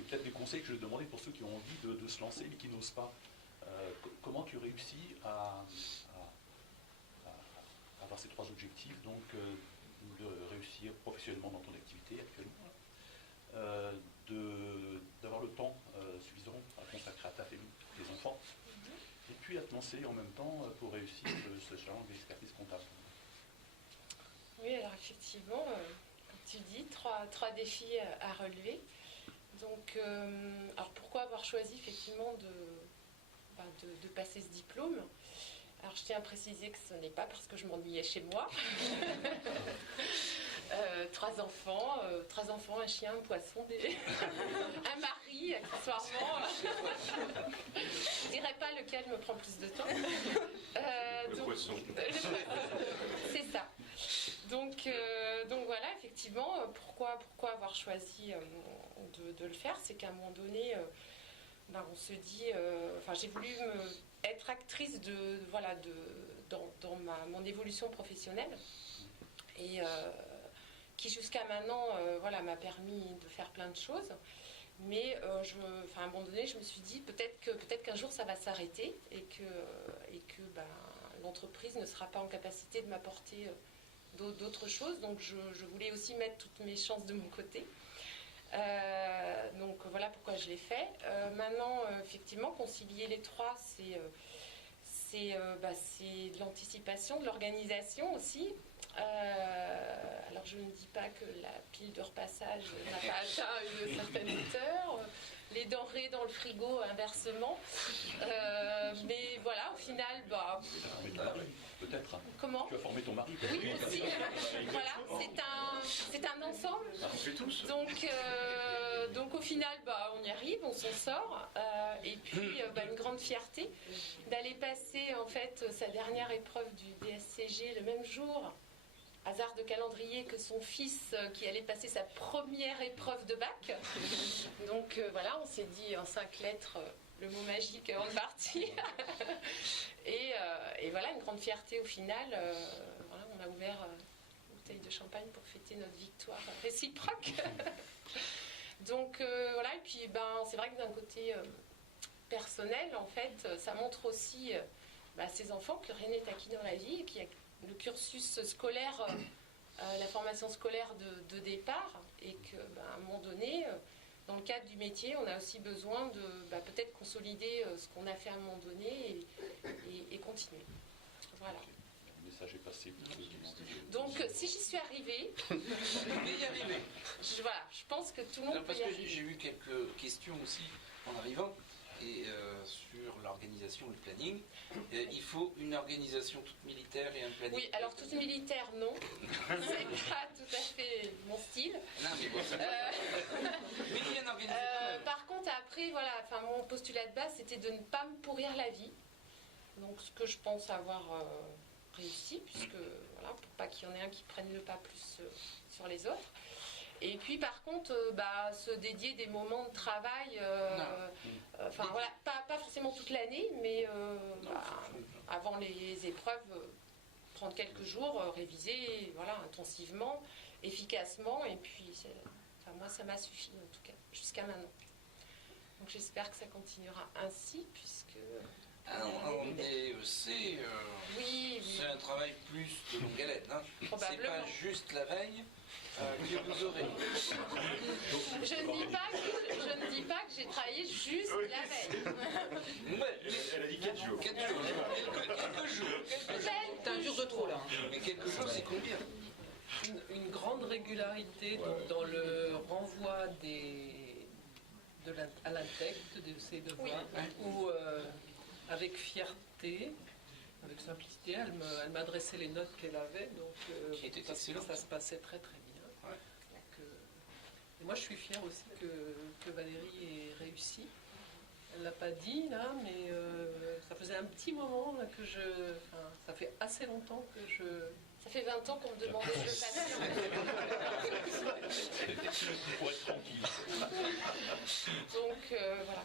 c'est peut-être des conseils que je demandais pour ceux qui ont envie de se lancer mais qui n'osent pas. Comment tu réussis à avoir ces trois objectifs, donc de réussir professionnellement dans ton activité actuellement, d'avoir le temps suffisant à consacrer à ta famille, tes enfants, et puis à te lancer en même temps pour réussir ce challenge d'expertise comptable. Oui, alors effectivement, comme tu dis, trois défis à relever. Donc, alors pourquoi avoir choisi effectivement de passer ce diplôme? Alors je tiens à préciser que ce n'est pas parce que je m'ennuyais chez moi. Trois enfants, un chien, un poisson, un mari accessoirement. Je ne dirais pas lequel me prend plus de temps. Le poisson. C'est ça. Donc voilà, effectivement, pourquoi avoir choisi de le faire, c'est qu'à un moment donné, on se dit, j'ai voulu être actrice dans mon évolution professionnelle et qui jusqu'à maintenant m'a permis de faire plein de choses. Mais à un moment donné, je me suis dit peut-être qu'un jour ça va s'arrêter et que l'entreprise ne sera pas en capacité de m'apporter d'autres choses. Donc je voulais aussi mettre toutes mes chances de mon côté. Donc voilà pourquoi je l'ai fait. Maintenant, effectivement, concilier les trois, c'est de l'anticipation, de l'organisation aussi. Alors je ne dis pas que la pile de repassage n'a pas atteint une certaine hauteur, les denrées dans le frigo inversement, mais voilà, au final, peut-être. Comment ? Tu as formé ton mari. Oui, aussi. Voilà, c'est un ensemble. On fait tous. Donc au final, on y arrive, on s'en sort, et puis une grande fierté d'aller passer en fait sa dernière épreuve du DSCG le même jour. Hasard de calendrier que son fils qui allait passer sa première épreuve de bac. Donc voilà, on s'est dit en 5 lettres le mot magique avant de partir. et voilà, une grande fierté au final. On a ouvert une bouteille de champagne pour fêter notre victoire réciproque. Donc voilà, et puis c'est vrai que d'un côté personnel, en fait, ça montre aussi à ses enfants que rien n'est acquis dans la vie et qu'il y a le cursus scolaire, la formation scolaire de départ, et qu'à un moment donné, dans le cadre du métier, on a aussi besoin de peut-être consolider ce qu'on a fait à un moment donné et continuer. Voilà. Le message est passé. Donc, si j'y suis arrivée, Je vais y arriver. je pense que tout le monde peut Parce y que arriver. j'ai eu quelques questions aussi en arrivant. Et sur l'organisation, le planning, il faut une organisation toute militaire et un planning. Oui, alors toute militaire, non. C'est pas tout à fait mon style. Non, mais bon, ça mais il y a une organisation. Par contre, après, mon postulat de base, c'était de ne pas me pourrir la vie. Donc, ce que je pense avoir réussi, puisque, pour pas qu'il y en ait un qui prenne le pas plus sur les autres. Et puis par contre, se dédier des moments de travail, pas forcément toute l'année, mais avant les épreuves, prendre quelques jours, réviser, intensivement, efficacement, et puis moi ça m'a suffi en tout cas, jusqu'à maintenant. Donc j'espère que ça continuera ainsi, puisque... c'est un travail plus de longue haleine. C'est pas juste la veille que vous aurez. Je ne dis pas que j'ai travaillé juste la veille. Elle a dit 4 jours. 4 jours. Quelques jours. T'as un jour de trop là. Mais quelques jours, c'est combien? Une grande régularité dans le renvoi à l'intègre de ces devoirs, où avec fierté, avec simplicité, elle m'adressait les notes qu'elle avait, donc ça se passait très très bien. Ouais. Donc, et moi je suis fière aussi que Valérie ait réussi. Elle ne l'a pas dit là, mais ça faisait un petit moment là, ça fait assez longtemps que je... Ça fait 20 ans qu'on me demandait de le passer. Pour être tranquille. Donc voilà.